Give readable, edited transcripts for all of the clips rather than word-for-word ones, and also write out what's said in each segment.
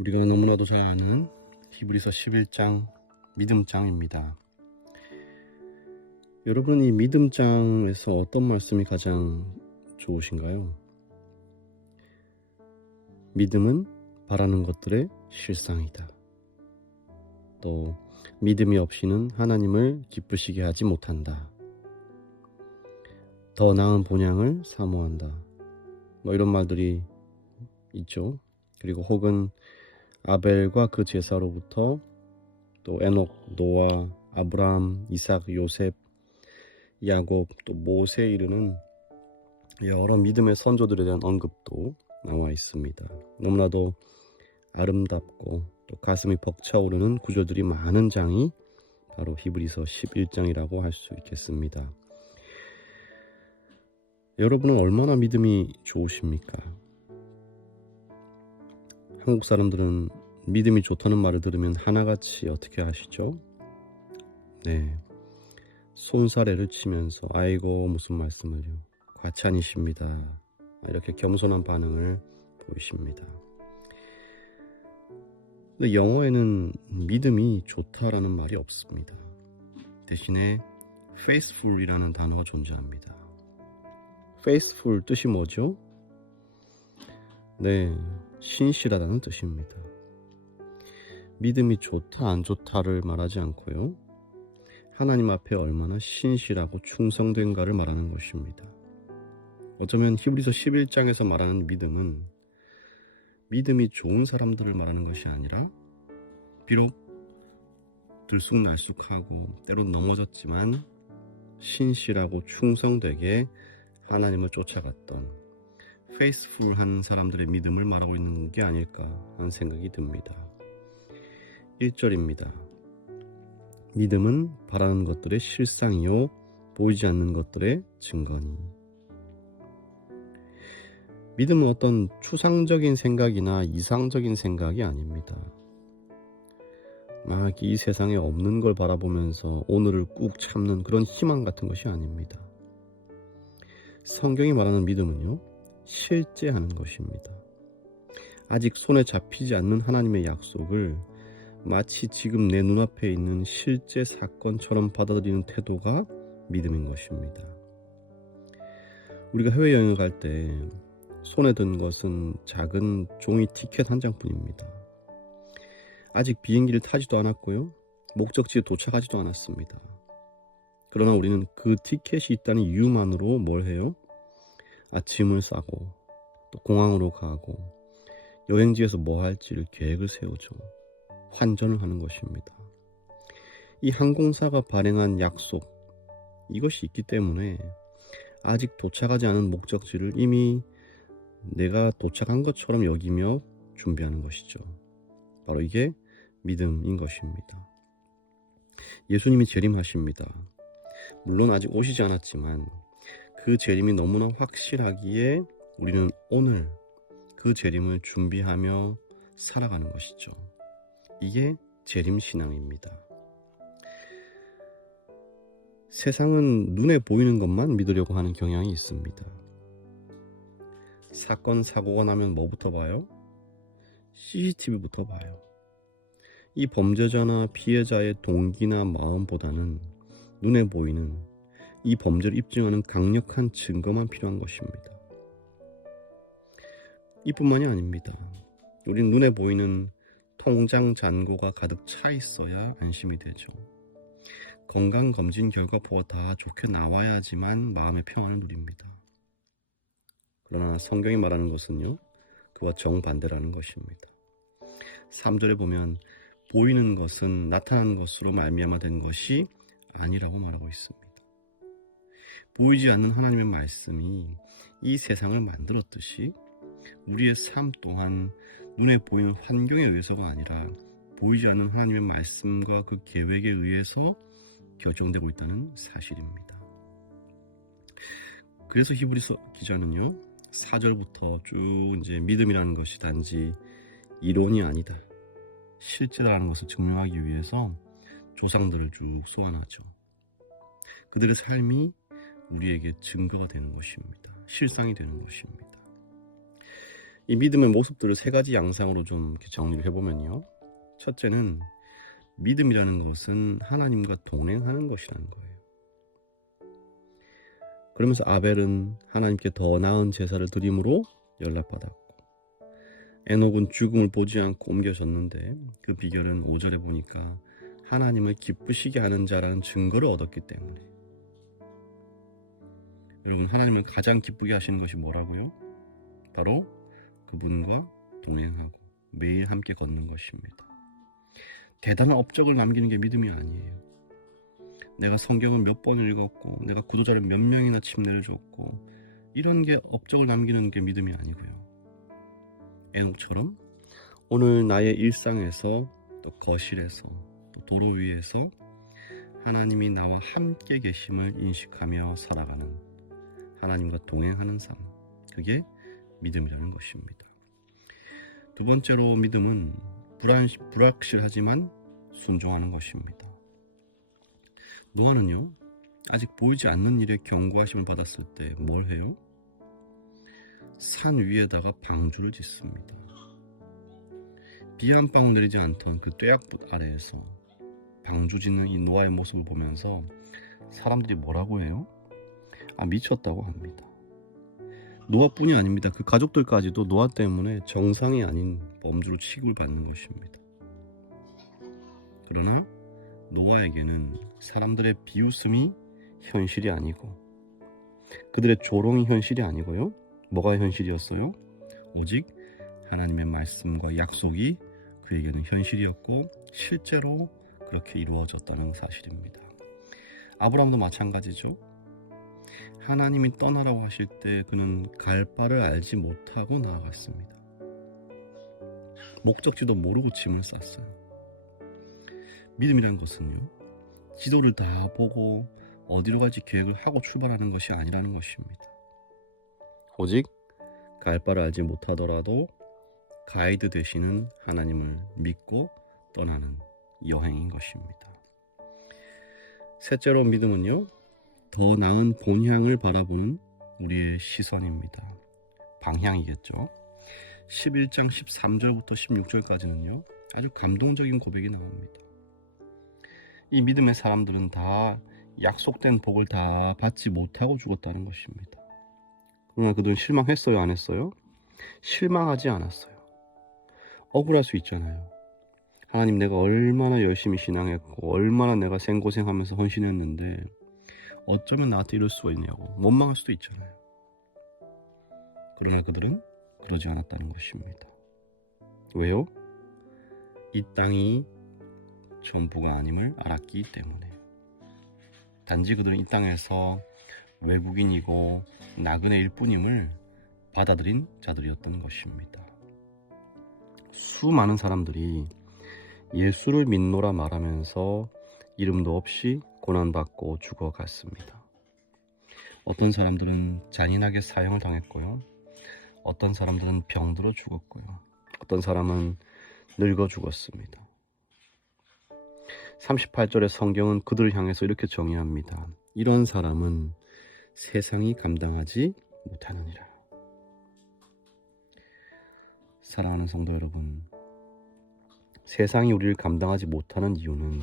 우리가 너무나도 잘 아는 히브리서 11장 믿음장입니다. 여러분, 이 믿음장에서 어떤 말씀이 가장 좋으신가요? 믿음은 바라는 것들의 실상이다. 또 믿음이 없이는 하나님을 기쁘시게 하지 못한다. 더 나은 본향을 사모한다. 이런 말들이 있죠. 그리고 혹은 아벨과 그 제사로부터 또 에녹, 노아, 아브라함, 이삭, 요셉, 야곱, 또 모세에 이르는 여러 믿음의 선조들에 대한 언급도 나와 있습니다. 너무나도 아름답고 또 가슴이 벅차오르는 구절들이 많은 장이 바로 히브리서 11장이라고 할 수 있겠습니다. 여러분은 얼마나 믿음이 좋으십니까? 한국 사람들은 믿음이 좋다는 말을 들으면 하나같이 어떻게 하시죠? 네, 손사래를 치면서 아이고 무슨 말씀을요, 과찬이십니다, 이렇게 겸손한 반응을 보이십니다. 근데 영어에는 믿음이 좋다라는 말이 없습니다. 대신에 faithful이라는 단어가 존재합니다. faithful 뜻이 뭐죠? 네, 신실하다는 뜻입니다. 믿음이 좋다 안 좋다를 말하지 않고요, 하나님 앞에 얼마나 신실하고 충성된가를 말하는 것입니다. 어쩌면 히브리서 11장에서 말하는 믿음은 믿음이 좋은 사람들을 말하는 것이 아니라 비록 들쑥날쑥하고 때론 넘어졌지만 신실하고 충성되게 하나님을 쫓아갔던 페이스풀한 사람들의 믿음을 말하고 있는 게 아닐까 하는 생각이 듭니다. 1절입니다. 믿음은 바라는 것들의 실상이요 보이지 않는 것들의 증거니. 믿음은 어떤 추상적인 생각이나 이상적인 생각이 아닙니다. 막 이 세상에 없는 걸 바라보면서 오늘을 꾹 참는 그런 희망 같은 것이 아닙니다. 성경이 말하는 믿음은요, 실제 하는 것입니다. 아직 손에 잡히지 않는 하나님의 약속을 마치 지금 내 눈앞에 있는 실제 사건처럼 받아들이는 태도가 믿음인 것입니다. 우리가 해외여행을 갈 때 손에 든 것은 작은 종이 티켓 한 장뿐입니다. 아직 비행기를 타지도 않았고요, 목적지에 도착하지도 않았습니다. 그러나 우리는 그 티켓이 있다는 이유만으로 뭘 해요? 짐을 싸고 또 공항으로 가고 여행지에서 뭐 할지를 계획을 세우죠. 환전을 하는 것입니다. 이 항공사가 발행한 약속, 이것이 있기 때문에 아직 도착하지 않은 목적지를 이미 내가 도착한 것처럼 여기며 준비하는 것이죠. 바로 이게 믿음인 것입니다. 예수님이 재림하십니다. 물론 아직 오시지 않았지만 그 재림이 너무나 확실하기에 우리는 오늘 그 재림을 준비하며 살아가는 것이죠. 이게 재림신앙입니다. 세상은 눈에 보이는 것만 믿으려고 하는 경향이 있습니다. 사건, 사고가 나면 뭐부터 봐요? CCTV부터 봐요. 이 범죄자나 피해자의 동기나 마음보다는 눈에 보이는 이 범죄를 입증하는 강력한 증거만 필요한 것입니다. 이뿐만이 아닙니다. 우린 눈에 보이는 통장 잔고가 가득 차 있어야 안심이 되죠. 건강검진 결과표가 다 좋게 나와야지만 마음의 평안을 누립니다. 그러나 성경이 말하는 것은요, 그와 정반대라는 것입니다. 3절에 보면 보이는 것은 나타난 것으로 말미암아 된 것이 아니라고 말하고 있습니다. 보이지 않는 하나님의 말씀이 이 세상을 만들었듯이 우리의 삶 또한 눈에 보이는 환경에 의해서가 아니라 보이지 않는 하나님의 말씀과 그 계획에 의해서 결정되고 있다는 사실입니다. 그래서 히브리서 기자는요, 4절부터 쭉 이제 믿음이라는 것이 단지 이론이 아니다, 실제라는 것을 증명하기 위해서 조상들을 쭉 소환하죠. 그들의 삶이 우리에게 증거가 되는 것입니다. 실상이 되는 것입니다. 이 믿음의 모습들을 세 가지 양상으로 좀 이렇게 정리를 해보면요. 첫째는 믿음이라는 것은 하나님과 동행하는 것이라는 거예요. 그러면서 아벨은 하나님께 더 나은 제사를 드림으로 연락받았고, 에녹은 죽음을 보지 않고 옮겨졌는데 그 비결은 5절에 보니까 하나님을 기쁘시게 하는 자라는 증거를 얻었기 때문에. 여러분, 하나님을 가장 기쁘게 하시는 것이 뭐라고요? 바로 그분과 동행하고 매일 함께 걷는 것입니다. 대단한 업적을 남기는 게 믿음이 아니에요. 내가 성경을 몇 번 읽었고 내가 구독자를 몇 명이나 침례를 줬고 이런 게 업적을 남기는 게 믿음이 아니고요. 에녹처럼 오늘 나의 일상에서 또 거실에서 또 도로 위에서 하나님이 나와 함께 계심을 인식하며 살아가는, 하나님과 동행하는 삶, 그게 믿음이라는 것입니다. 두 번째로 믿음은 불확실하지만 순종하는 것입니다. 노아는요, 아직 보이지 않는 일에 경고하심을 받았을 때 뭘 해요? 산 위에다가 방주를 짓습니다. 비 한 방울 내리지 않던 그 뙤약볕 아래에서 방주 짓는 이 노아의 모습을 보면서 사람들이 뭐라고 해요? 미쳤다고 합니다. 노아뿐이 아닙니다. 그 가족들까지도 노아 때문에 정상이 아닌 범주로 취급을 받는 것입니다. 그러나 노아에게는 사람들의 비웃음이 현실이 아니고 그들의 조롱이 현실이 아니고요. 뭐가 현실이었어요? 오직 하나님의 말씀과 약속이 그에게는 현실이었고 실제로 그렇게 이루어졌다는 사실입니다. 아브라함도 마찬가지죠. 하나님이 떠나라고 하실 때 그는 갈 바를 알지 못하고 나아갔습니다. 목적지도 모르고 짐을 쌌어요. 믿음이란 것은요, 지도를 다 보고 어디로 갈지 계획을 하고 출발하는 것이 아니라는 것입니다. 오직 갈 바를 알지 못하더라도 가이드 되시는 하나님을 믿고 떠나는 여행인 것입니다. 셋째로 믿음은요, 더 나은 본향을 바라보는 우리의 시선입니다. 방향이겠죠. 11장 13절부터 16절까지는요, 아주 감동적인 고백이 나옵니다. 이 믿음의 사람들은 다 약속된 복을 다 받지 못하고 죽었다는 것입니다. 그러나 그들은 실망했어요, 안 했어요? 실망하지 않았어요. 억울할 수 있잖아요. 하나님, 내가 얼마나 열심히 신앙했고 얼마나 내가 생고생하면서 헌신했는데 어쩌면 나한테 이럴 수가 있냐고 원망할 수도 있잖아요. 그러나 그들은 그러지 않았다는 것입니다. 왜요? 이 땅이 전부가 아님을 알았기 때문에. 단지 그들은 이 땅에서 외국인이고 나그네일 뿐임을 받아들인 자들이었던 것입니다. 수많은 사람들이 예수를 믿노라 말하면서 이름도 없이 고난받고 죽어갔습니다. 어떤 사람들은 잔인하게 사형을 당했고요. 어떤 사람들은 병들어 죽었고요. 어떤 사람은 늙어 죽었습니다. 38절의 성경은 그들을 향해서 이렇게 정의합니다. 이런 사람은 세상이 감당하지 못하느니라. 사랑하는 성도 여러분, 세상이 우리를 감당하지 못하는 이유는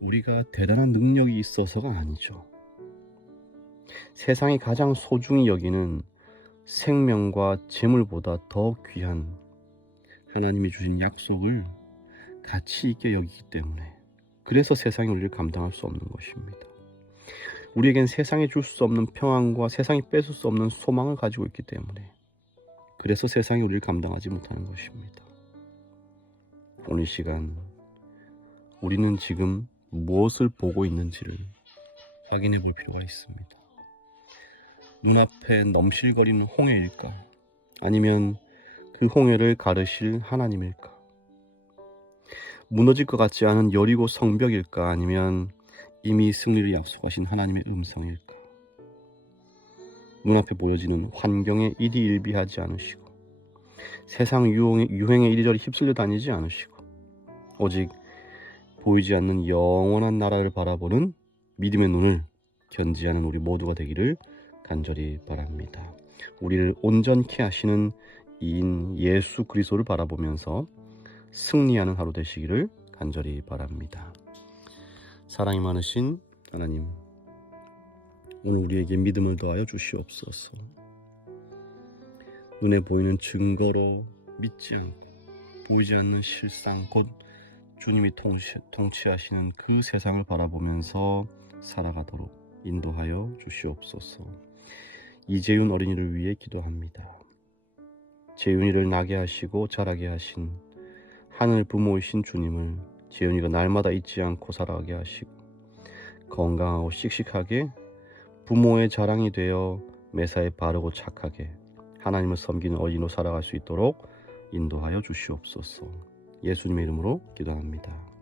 우리가 대단한 능력이 있어서가 아니죠. 세상이 가장 소중히 여기는 생명과 재물보다 더 귀한 하나님이 주신 약속을 가치 있게 여기기 때문에, 그래서 세상이 우리를 감당할 수 없는 것입니다. 우리에겐 세상이 줄 수 없는 평안과 세상이 뺏을 수 없는 소망을 가지고 있기 때문에, 그래서 세상이 우리를 감당하지 못하는 것입니다. 오늘 이 시간 우리는 지금 무엇을 보고 있는지를 확인해 볼 필요가 있습니다. 눈앞에 넘실거리는 홍해일까? 아니면 그 홍해를 가르실 하나님일까? 무너질 것 같지 않은 여리고 성벽일까? 아니면 이미 승리를 약속하신 하나님의 음성일까? 눈앞에 보여지는 환경에 일희일비하지 않으시고 세상 유행에 이리저리 휩쓸려 다니지 않으시고 오직 보이지 않는 영원한 나라를 바라보는 믿음의 눈을 견지하는 우리 모두가 되기를 간절히 바랍니다. 우리를 온전케 하시는 이인 예수 그리스도를 바라보면서 승리하는 하루 되시기를 간절히 바랍니다. 사랑이 많으신 하나님, 오늘 우리에게 믿음을 더하여 주시옵소서. 눈에 보이는 증거로 믿지 않고 보이지 않는 실상, 곧 주님이 통치하시는 그 세상을 바라보면서 살아가도록 인도하여 주시옵소서. 이재윤 어린이를 위해 기도합니다. 재윤이를 나게 하시고 자라게 하신 하늘 부모이신 주님을 재윤이가 날마다 잊지 않고 살아가게 하시고 건강하고 씩씩하게 부모의 자랑이 되어 매사에 바르고 착하게 하나님을 섬기는 어린이로 살아갈 수 있도록 인도하여 주시옵소서. 예수님의 이름으로 기도합니다.